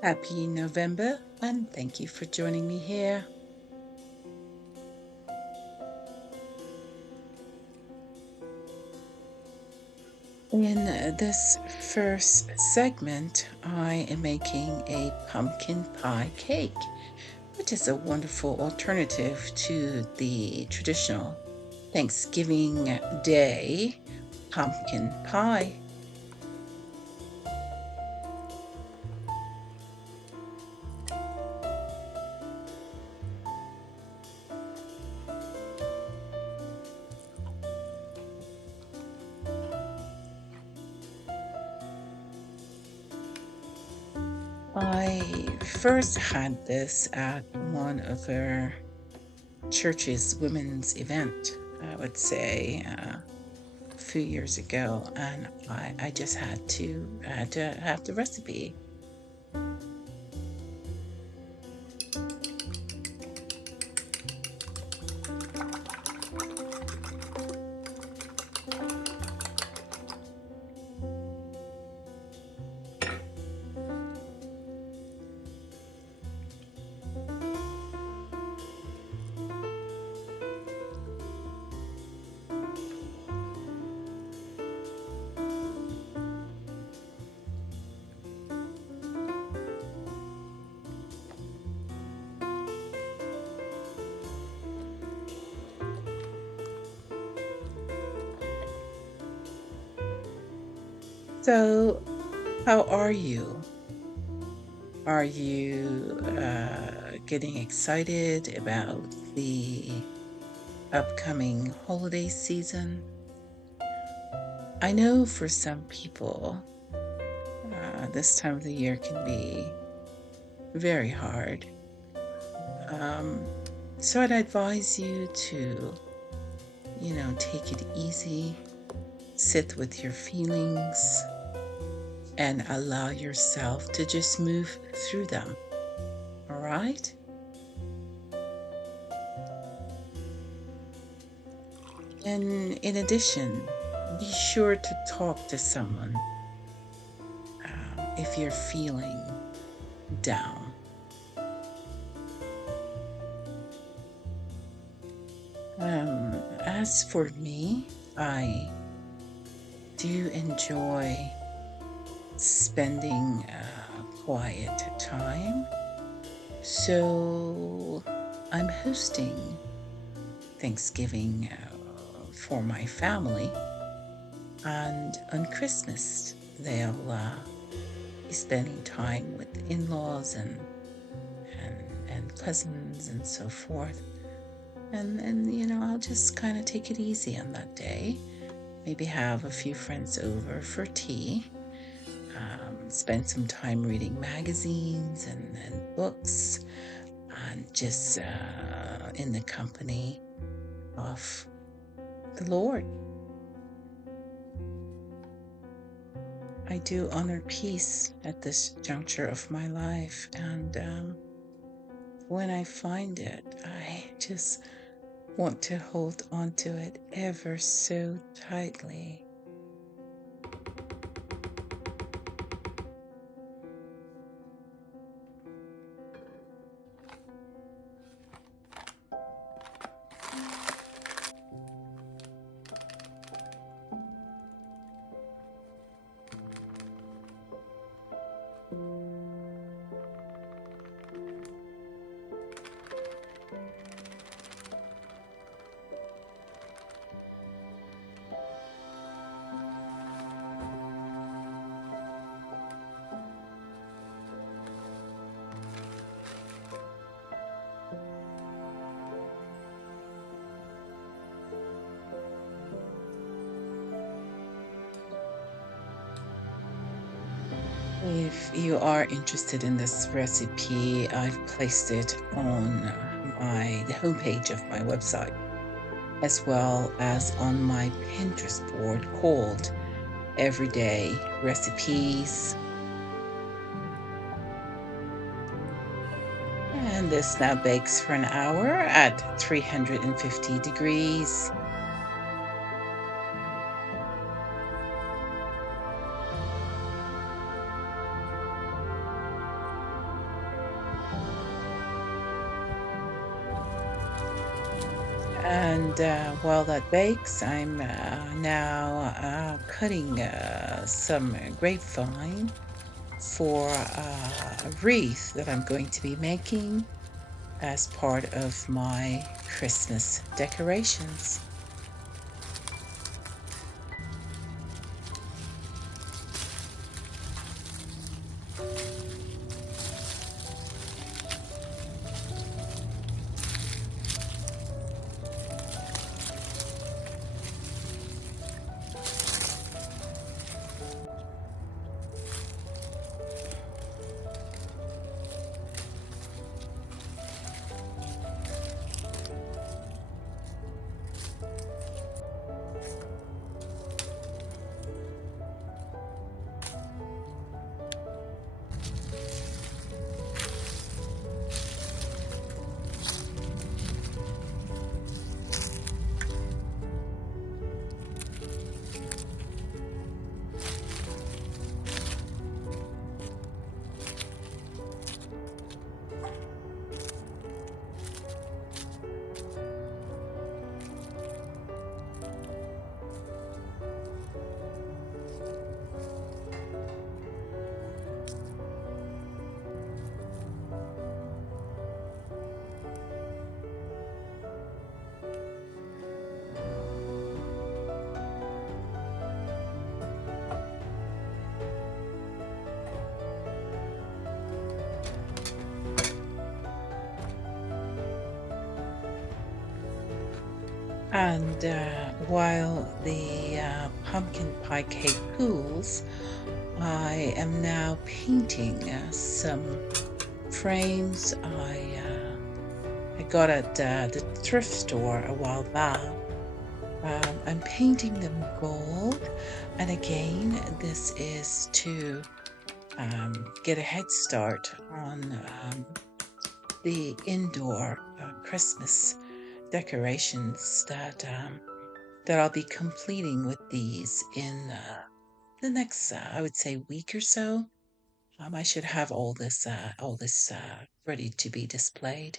Happy November, and thank you for joining me here. In this first segment, I am making a pumpkin pie cake, which is a wonderful alternative to the traditional Thanksgiving Day pumpkin pie. I first had this at one of our church's women's event, I would say, a few years ago, and I just had to have the recipe. So, how are you? Are you getting excited about the upcoming holiday season? I know for some people, this time of the year can be very hard. Um, so I'd advise you to, take it easy, sit with your feelings, and allow yourself to just move through them. All right? And in addition, be sure to talk to someone if you're feeling down. As for me, I do enjoy spending quiet time. So I'm hosting Thanksgiving for my family, and on Christmas they'll be spending time with in-laws and cousins and so forth. And I'll just kind of take it easy on that day. Maybe have a few friends over for tea. Spend some time reading magazines and books, and just in the company of the Lord. I do honor peace at this juncture of my life, and when I find it, I just want to hold on to it ever so tightly. If you are interested in this recipe, I've placed it on the homepage of my website, as well as on my Pinterest board called Everyday Recipes. And this now bakes for an hour at 350 degrees. And while that bakes, I'm now cutting some grapevine for a wreath that I'm going to be making as part of my Christmas decorations. And while the pumpkin pie cake cools, I am now painting some frames I got at the thrift store a while back. I'm painting them gold, and again, this is to get a head start on the indoor Christmas decorations that I'll be completing with these in the next, I would say, week or so. I should have all this ready to be displayed.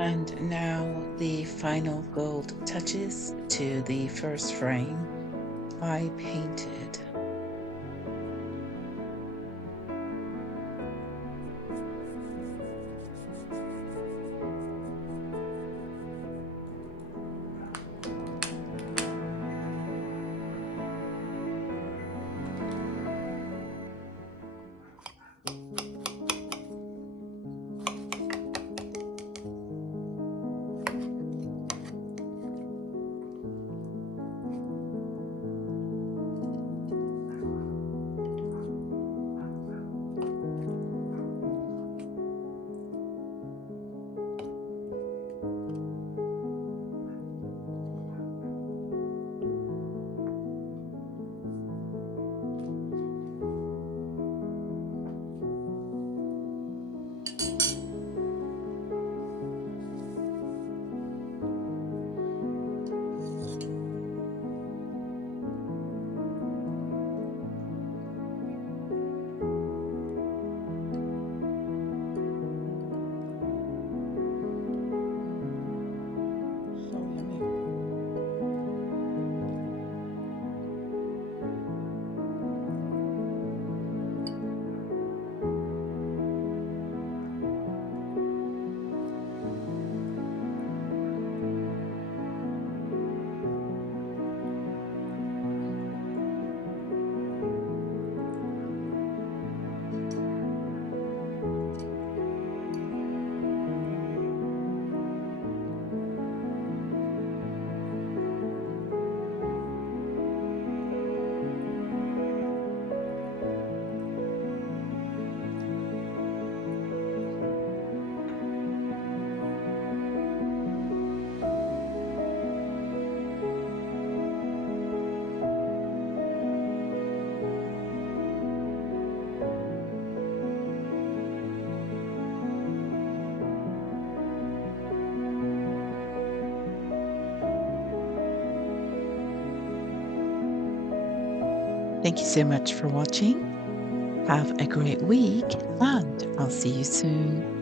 And now the final gold touches to the first frame I painted. So yummy. Thank you so much for watching. Have a great week, and I'll see you soon.